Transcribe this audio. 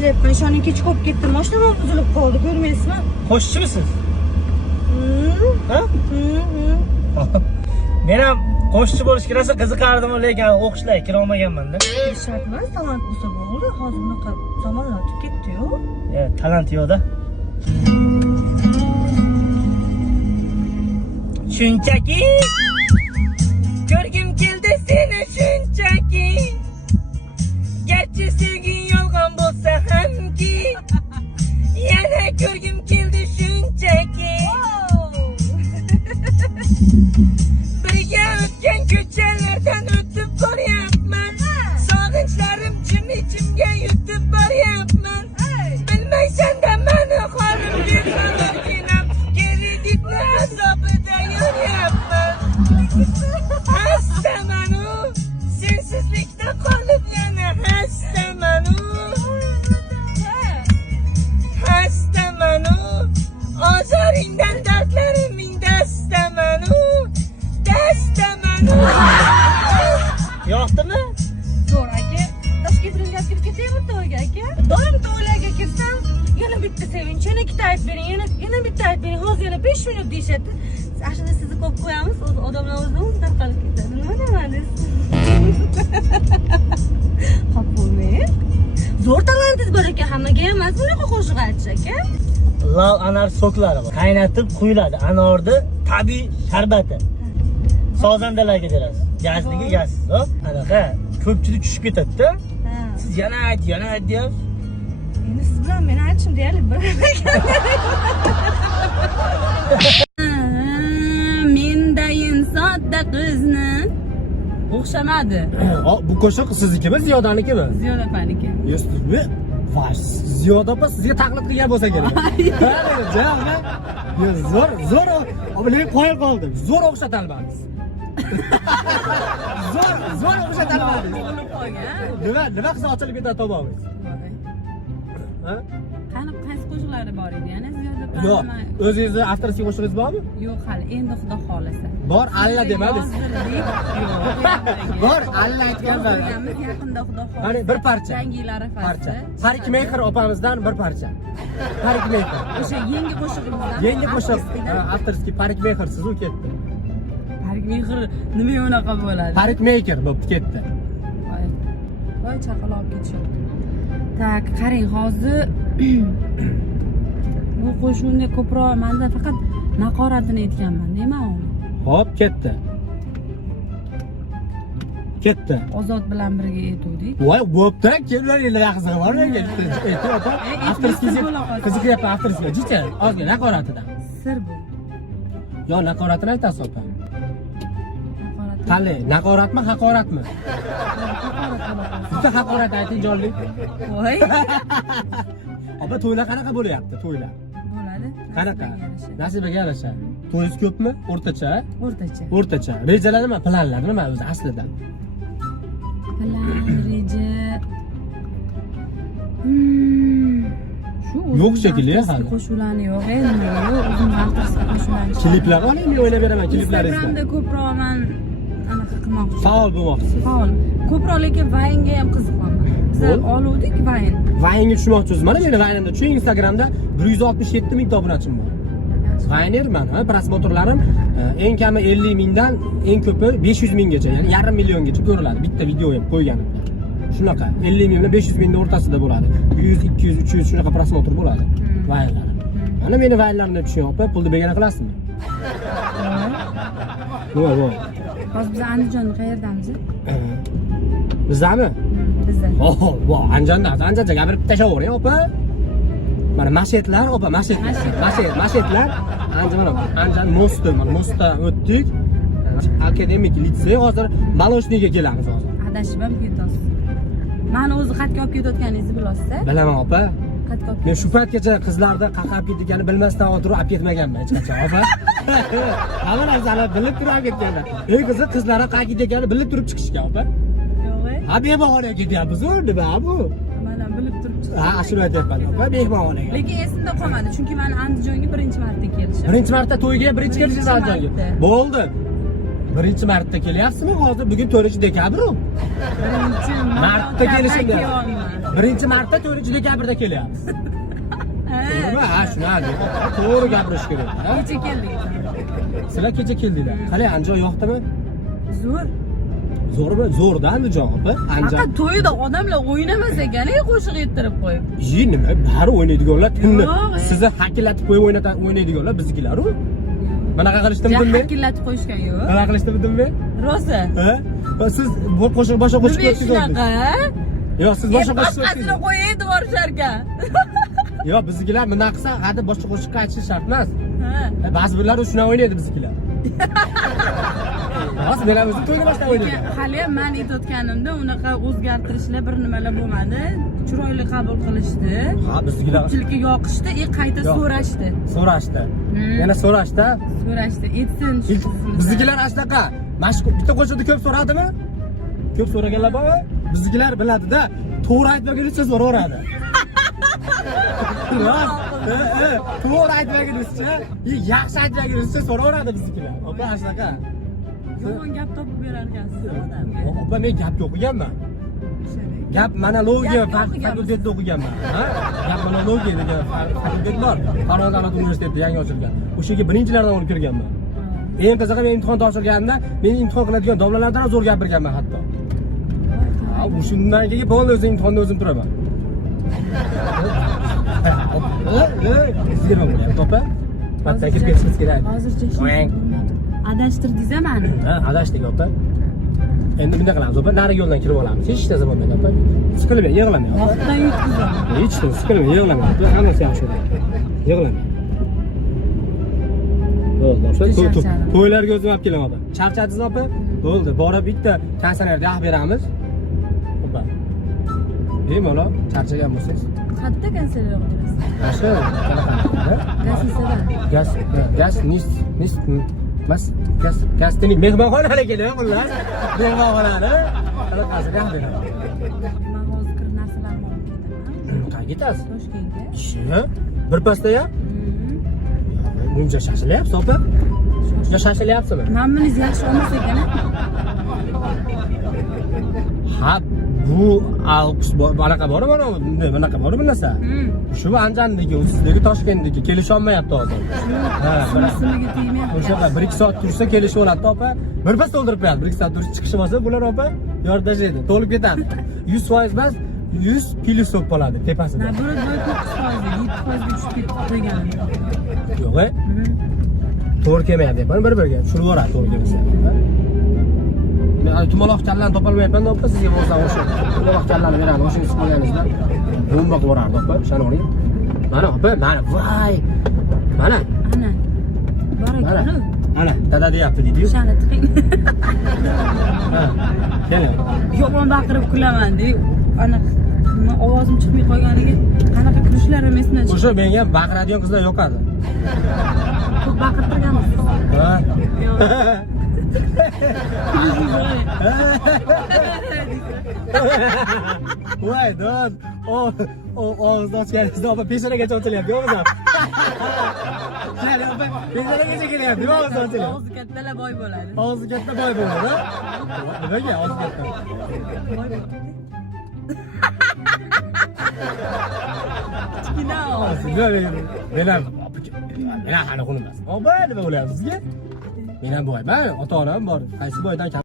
Ben şu an iki çıkıp gittim. Maşına mı buzulup kaldı? Görmelisin mi? Qo'shchi misiz? Ha? Men ham qo'shchi bo'lishga rosa qiziqardim, lekin o'qishlarga kira olmaganman-da. Shart emas, talant bo'lsa bo'ldi. Hozir bunaqa zamonlar o'tib ketdi-yu. Talant yo'q-da. Shunchaki ko'rgim keldi seni shunchaki. Garchi sevging yolg'on bo'lsa hamki, yana ko'rgim keldi shunchaki. Birga o'tgan ko'chalardan o'tib boryapman. Sog'inchlarim jim-jimga yutib boryapman. Bilmaysan-da meni holim beqarorginam, kreditni azobida yuryapman. Hastamanu, sensizlikda qolib yana hastamanu. Hastamanu, ozoringdan dardlariming dastamanu. Dastamanu. Yoqdimi? Zo'r aka. Toshkentdan gazib ketaymi to'yga aka? Doim to'ylarga kirsam, yana bitta sevinch, yana ikkita aytib bering, yana bitta aytib bering. Hozir yana 5 minut deyishadi. Ashuna sizni ko'p qo'yamiz, o'z odamlar o'zidan tarqalib ketadi. Nima demadingiz? Xo'p bo'lmang. Zo'r talantingiz bor ekan, hammaga emas bunaqa qo'shiq aytish aka. Lal anar so'klari bor. Qaynatib quyiladi. Anorni tabiiy sharbati. Sozandalarga berasiz. Gazligi gazsiz, hop. Anaqa ko'pchilik tushib ketadi-da. Siz yana ayt deyapsiz. Endi siz bilan men aytishim deyarli bir ekan. Mendayin sodda qizni o'xshamadi. Bu qo'shiq siznikimi, Ziyodanikimi? Ziyoda opaniki. Yo'qmi? Vash, Ziyoda opa sizga taqlid qilgan bo'lsa kerak. Zo'r. Men qo'yib qoldim. Zo'r o'xshatalmadingiz. Zo'r o'xshatalmadingiz. Nima qilsa ochilib ketadi tomog'ingiz? Ha? Qaysi qo'shiqlari bor edi yana Ziyoda opa? Yo'q, o'zingizni avtorskiy qo'shig'ingiz bormi? Yo'q, hali endi xudo xolasa. Bor, alla demadingiz. Bor, alla aytganman. Yaqinda xudo xolasa. Mana bir parcha. Yangilar Parcha. Parikmaker opamizdan bir parcha. Parikmaker. O'sha yangi qo'shig'imizdan. Yangi qo'shiq. Avtorskiy Parikmaker siz u ketdi. Parikmaker nima unaqa bo'ladi? Parikmaker bo'lib ketdi. Voy chaqaloq ketishyapti. Tak, qarang, hozir bu qo'shiqni ko'proq menda faqat naqoratini aytganman, deyman uni. Hop, ketdi. Ozod bilan birga aytuvdik. Voy, bo'pti. Kelinglar yaxshisi bor menga. Aytyapman. Avtorskiyga qiziqyapman avtorskiyga. Jicha, ozgina naqoratidan. Sir bu. Yo, naqoratini aytasiz opa. Qale, naqoratmi, haqoratmi? Bitta haqorat ayting jonli. Voy. Opa, to'ylar qanaqa bo'lyapti, to'ylar? Bo'ladi. Qanaqa? Nasibaga yarasha. To'yingiz ko'pmi? O'rtacha? O'rtacha. Rejalar nima? Planlar nima o'zi aslida? Plan, reja. Shu Yo'q shekilli hali. Qo'shuvlarni yo'q, endi yo'q, o'zim avtorskiy qo'shuvlarni. Kliplar olaymi, o'ylab beraman kliplaringizni. Instagramda ko'proq men anaqa qilmoqchi. Faol bo'lmoqchisiz. Faol. Ko'proq lekin Vaynga ham qiziqaman. Biz oluvdik Vayn. Vaynga tushmoqchisiz. Mana meni Vaynimda shu Instagramda 167 ming obunachim bor. Vaynerman, prosmotrlarim eng kami 50 mingdan eng ko'pi 500 minggacha, ya'ni yarim milliongacha ko'riladi bitta videoyim qo'yganimda. Shunaqa 50 ming bilan 500 mingning o'rtasida bo'ladi. 100, 200, 300 shunaqa prosmotr bo'ladi vaynlarim. Mana meni vaynlarimni tushing, opa, pulni begona qilasizmi? Voy. Hozir biz Andijonda qayerdamiz? Bizdami? Bizda. Voy, Andijonda gapirib tashlayvering, opa. Mana mashetlar, opa, mashetlar. Andijon mosti, mana mostdan o'tdik. Akademik litsey, hozir Maloshniga kelamiz hozir. Adashib ham ketasiz. Meni o'zi xatga olib ketayotganingizni bilasiz-a? Bilaman, opa. Xatga olib. Men shu paytgacha qizlarda qaqab ketganini bilmasdan o'tirib olib ketmaganman hech qachon, opa. Hamma narsani bilib turib olib ketganman. Qizi qizlarga qaqab ketganini bilib turib chiqishgan, opa. Yo'q-e? Ha, bebahonaga ketyapmiz-ku, nima bu? Mana bilib turibsiz. Ha, shuni aytyapman, opa, bebahonaga. Lekin esimda qolmadi, chunki men Andijonga birinchi marta kelishim. Birinchi marta to'yga birinchi kelishsiz Andijonga. Bo'ldi. Birinchi marta kelyapsizmi hozir? Bugun 4 dekabr. Birinchi Martda kelishim deyapti. birinchi marta to'yni juda gapirda kelyapmiz. To'g'rimi? Ha, shuni ayting. To'g'ri gapirish kerak. Kecha keldik. Sizlar kecha keldinglar. Qalay, Andijon yoqdimi? Zo'r. Zo'rmi? Zo'rda Andijon opa. Faqat to'yda odamlar o'ynamas ekan, qo'shiq ayttirib qo'yib. Nima? Bari o'ynaydiganlar tinni. Yo'q, Sizni hakillatib qo'yib o'ynaydiganlar biznikilar-ku. Bunaqa qilishdimi Ja, dinmi? hakillatib qo'yishgan yo'q. Bunaqa qilishdimi dinmi? Rosa. Ha? Va siz bu qo'shiq boshqa qo'shiq Nima aytdingiz. shunaqa? Yo'q, siz boshqa qo'shiq Boshqasini aytdingiz. qo'yadi borisharga. Yo'q, biznikilar bunaqa qilsa, hadi boshqa qo'shiqqa aytish shart emas. Ha. Ba'zi birlar shuna o'ynaydi biznikilar. Hozir men o'zim to'yga boshlab o'ynayman. Hali ham men aytayotganimda unaqa o'zgartirishlar bir nimalar bo'lmadi. Chiroyli qabul qilishdi. Ha, biznikilar Ko'pchilikka yoqishdi, qayta Yo'q. so'rashdi. so'rashdi. Yana so'rashdi. So'rashdi, aytsin. Biznikilar ashtaqa mashhur bitta qo'shiqni ko'p so'radimi? Ko'p so'raganlar bormi? Biznikilar biladi-da, to'g'ri aytmaguncha so'raveradi. To'g'ri aytmaguncha, yaxshi aytmaguncha so'raveradi biznikilar. Opa ashtaqa. Yomon gap topib berar ekansiz odamga. Opa men gapga o'qiganman. Gap monologiya fakultetida o'qiganman. Ha? Gap monologiya degan fakultet bor. Farg'ona davlat universitetida yangi ochilgan. O'shaga birinchilardan olib kirganman. Eng qizig'i men imtihon topshirganimda, men imtihon qiladigan domlalardan zo'r gapirganman hatto. Ha, shundan keyin bo'ldi o'zim imtihonda o'zim turaman. Sizga nima bo'lyapti, opa? Bitta kirib ketishimiz kerak. Hozircha adashtirdingiz meni. Ha, adashdik, opa. Endi bunday qilamiz, opa, nari yo'ldan kirib olamiz. Hech narsa bo'lmaydi, opa. Siqilmang, yig'lamang. Vaqtdan yutkazam. Hech narsa siqilmang, yig'lamang. Hammasi yaxshi bo'ladi. Yig'lamang. Bo'ldi, opa. To'ylarga o'zim olib kelaman, opa. Charchadingiz, opa? Bo'ldi, borib bitta konsertga yaq beramiz. Opa. Bemalol charchagan bo'lsangiz. Qayerda konsertga o'tirasiz? Yaxshi, qanaqa? Gaz, nis, mas, gaz tenik mehmonxonaga keladi, xullas. Mehmonxonani qanaqasiga ham beraman. Men hozir kir narsalarni olib ketaman. Qayerga ketasiz? Toshkentga. Ishi? Birpasda ya? Buncha shashilayapsiz, opa? Ya shashilayapsizmi? Namingiz yaxshi olmas ekan. Ha, bu alqis bunaqa bormi? Bunaqa bormi bu narsa? Shu Andijondagi, sizdagi Toshkentdagi kelisholmayapti hozir. Ha, Shunisiga tegmayapti. o'sha 1-2 soat tursa kelishaveradi, opa. Birpas to'ldirib qo'yadi. 1-2 soat turib chiqishi bo'lsa, bular opa yordashadi. To'lib ketadi. 100% emas, 100 plus bo'lib qoladi tepasida. Na bir 9%, 7%ga tushib ketib qo'ygan. Yo'q-e? To'g'ri kelmayapti. Bir-biriga tushiraveradi to'g'ri kelsa. Men tumaloq kallarni topolmayapman, opa, sizga bo'lsa o'sha tumaloq kallarni beradi. O'sha siz qolganingizda bomba qilib yuborardi, opa. Shuni oling. Mana, opa, mana, voy. Mana. Ana. Bor ekan. Ana, dada deyapti deydi-yu. Shani tiqing. Ha. Keling. Yomon baqirib kulaman deb. Ana men ovozim chiqmay qolganiga qanaqa kulishlarim esimdan chiqdi. O'sha menga baqiradigan qizlar yoqadi. Ko'p baqirtirgansiz. Ha. Voy, don. Og'izni ochganingizda opa peshonagacha ochilyapti, yo'qmi? Qani, opa, peshonagacha kelyapti, og'izni ochilyapti. Og'zi kattalar boy bo'ladi. Og'izi katta boy bo'ladi, ha? Nimaga og'izi katta? Kichkina og'iz. Men hali xunumas. Opa, nima bo'lyapti sizga? Men ham boyman, ota-onam bor. Qaysi boydan